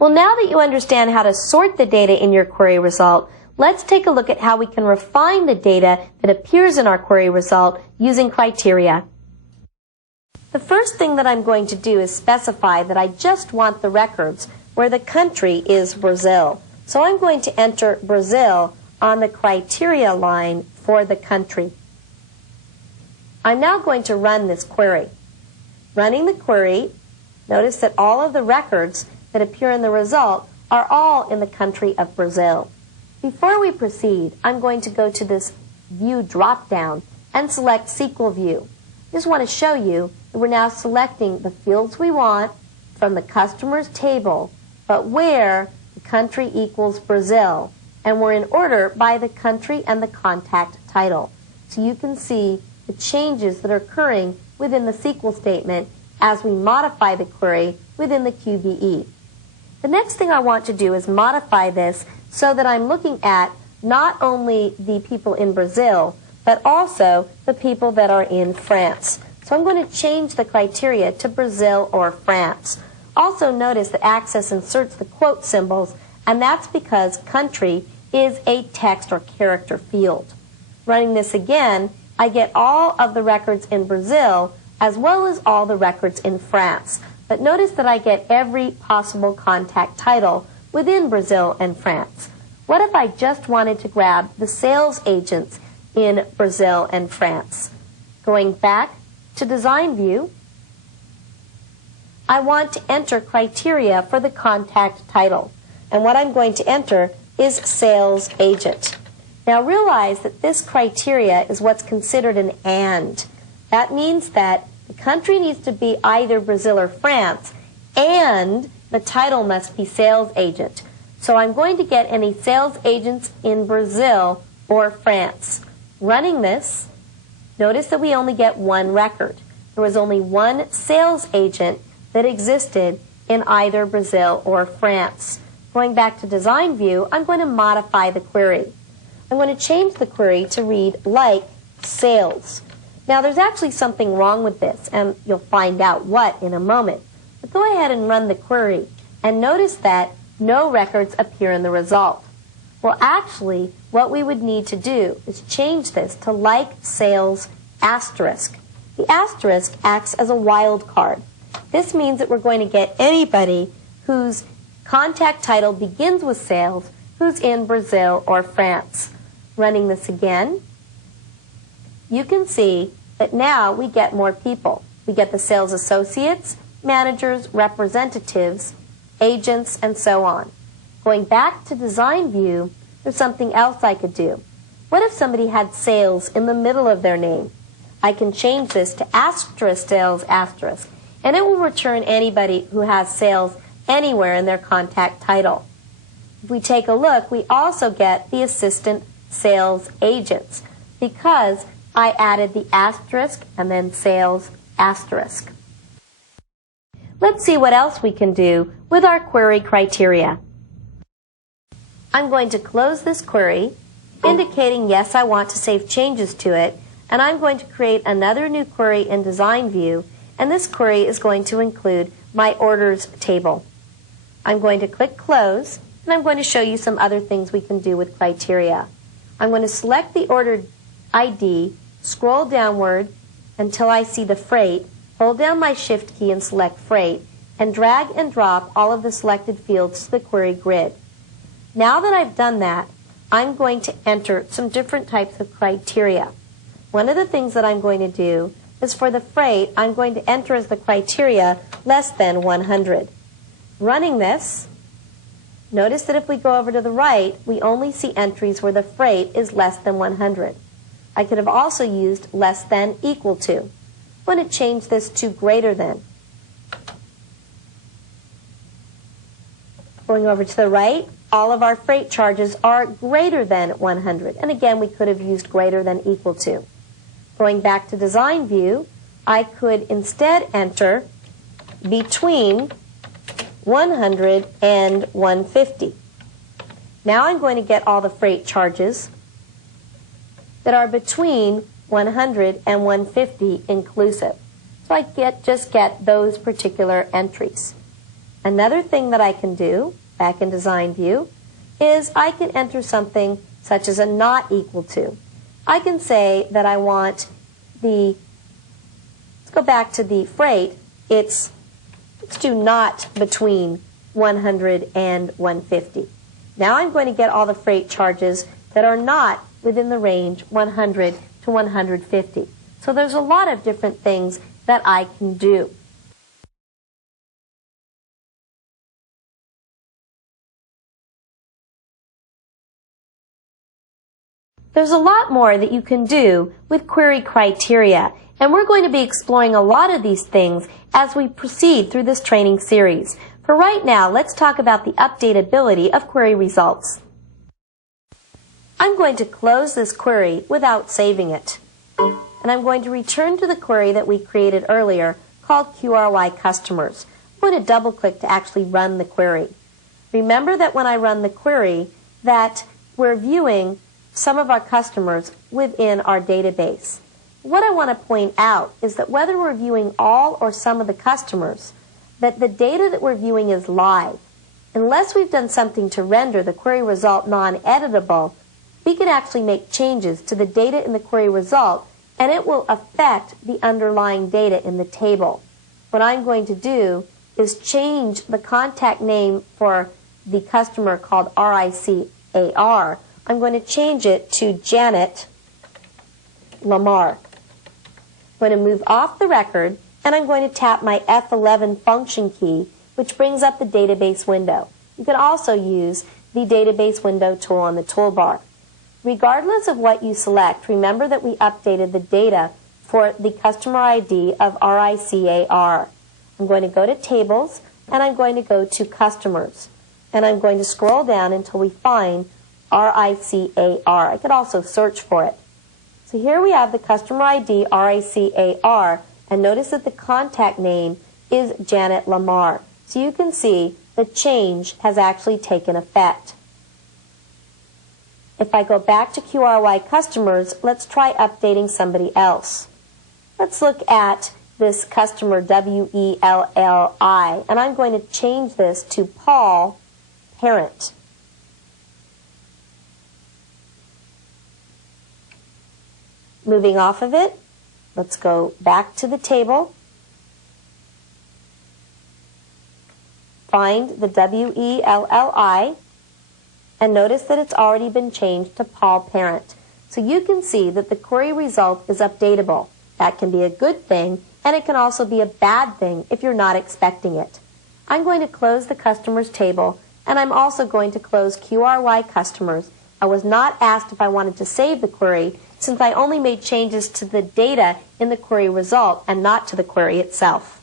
Well, now that you understand how to sort the data in your query result, let's take a look at how we can refine the data that appears in our query result using criteria. The first thing that I'm going to do is specify that I just want the records where the country is Brazil. So I'm going to enter Brazil on the criteria line for the country. I'm now going to run this query. Running the query, notice that all of the records that appear in the result are all in the country of Brazil. Before we proceed, I'm going to go to this View drop-down and select SQL View. I just want to show you that we're now selecting the fields we want from the customer's table, but where the country equals Brazil, and we're in order by the country and the contact title. So you can see the changes that are occurring within the SQL statement as we modify the query within the QBE. The next thing I want to do is modify this so that I'm looking at not only the people in Brazil, but also the people that are in France. So I'm going to change the criteria to Brazil or France. Also notice that Access inserts the quote symbols, and that's because country is a text or character field. Running this again, I get all of the records in Brazil as well as all the records in France. But notice that I get every possible contact title within Brazil and France. What if I just wanted to grab the sales agents in Brazil and France? Going back to Design View, I want to enter criteria for the contact title. And what I'm going to enter is sales agent. Now realize that this criteria is what's considered an AND. That means that the country needs to be either Brazil or France, and the title must be sales agent. So I'm going to get any sales agents in Brazil or France. Running this, notice that we only get one record. There was only one sales agent that existed in either Brazil or France. Going back to Design View, I'm going to modify the query. I'm going to change the query to read like sales. Now there's actually something wrong with this, and you'll find out what in a moment. But go ahead and run the query, and notice that no records appear in the result. Well, actually, what we would need to do is change this to like sales asterisk. The asterisk acts as a wild card. This means that we're going to get anybody whose contact title begins with sales who's in Brazil or France. Running this again, you can see that now we get more people. We get the sales associates, managers, representatives, agents, and so on. Going back to Design View, there's something else I could do. What if somebody had sales in the middle of their name? I can change this to asterisk sales asterisk, and it will return anybody who has sales anywhere in their contact title. If we take a look, we also get the assistant sales agents because I added the asterisk and then sales asterisk. Let's see what else we can do with our query criteria. I'm going to close this query, indicating yes, I want to save changes to it, and I'm going to create another new query in Design View, and this query is going to include my orders table. I'm going to click Close, and I'm going to show you some other things we can do with criteria. I'm going to select the order ID, scroll downward until I see the freight, hold down my Shift key and select Freight, and drag and drop all of the selected fields to the query grid. Now that I've done that, I'm going to enter some different types of criteria. One of the things that I'm going to do is for the freight, I'm going to enter as the criteria less than 100. Running this, notice that if we go over to the right, we only see entries where the freight is less than 100. I could have also used less than equal to. I'm going to change this to greater than. Going over to the right, all of our freight charges are greater than 100. And again, we could have used greater than equal to. Going back to Design View, I could instead enter between 100 and 150. Now I'm going to get all the freight charges that are between 100 and 150 inclusive. So I just get those particular entries. Another thing that I can do back in design view is I can enter something such as a not equal to. I can say that I want let's go back to the freight, let's do not between 100 and 150. Now I'm going to get all the freight charges that are not within the range 100 to 150. So there's a lot of different things that I can do. There's a lot more that you can do with query criteria, and we're going to be exploring a lot of these things as we proceed through this training series. For right now, let's talk about the updatability of query results. I'm going to close this query without saving it, and I'm going to return to the query that we created earlier called QRY Customers. I'm going to double-click to actually run the query. Remember that when I run the query that we're viewing some of our customers within our database. What I want to point out is that whether we're viewing all or some of the customers, that the data that we're viewing is live. Unless we've done something to render the query result non-editable, we can actually make changes to the data in the query result, and it will affect the underlying data in the table. What I'm going to do is change the contact name for the customer called RICAR. I'm going to change it to Janet Lamar. I'm going to move off the record, and I'm going to tap my F11 function key, which brings up the database window. You can also use the database window tool on the toolbar. Regardless of what you select, remember that we updated the data for the customer ID of RICAR. I'm going to go to Tables, and I'm going to go to Customers. And I'm going to scroll down until we find RICAR. I could also search for it. So here we have the customer ID RICAR, and notice that the contact name is Janet Lamar. So you can see the change has actually taken effect. If I go back to QRY Customers, let's try updating somebody else. Let's look at this customer WELLI, and I'm going to change this to Paul Parent. Moving off of it, let's go back to the table, find the WELLI, and notice that it's already been changed to Paul Parent. So you can see that the query result is updatable. That can be a good thing, and it can also be a bad thing if you're not expecting it. I'm going to close the customers table, and I'm also going to close QRY Customers. I was not asked if I wanted to save the query, since I only made changes to the data in the query result and not to the query itself.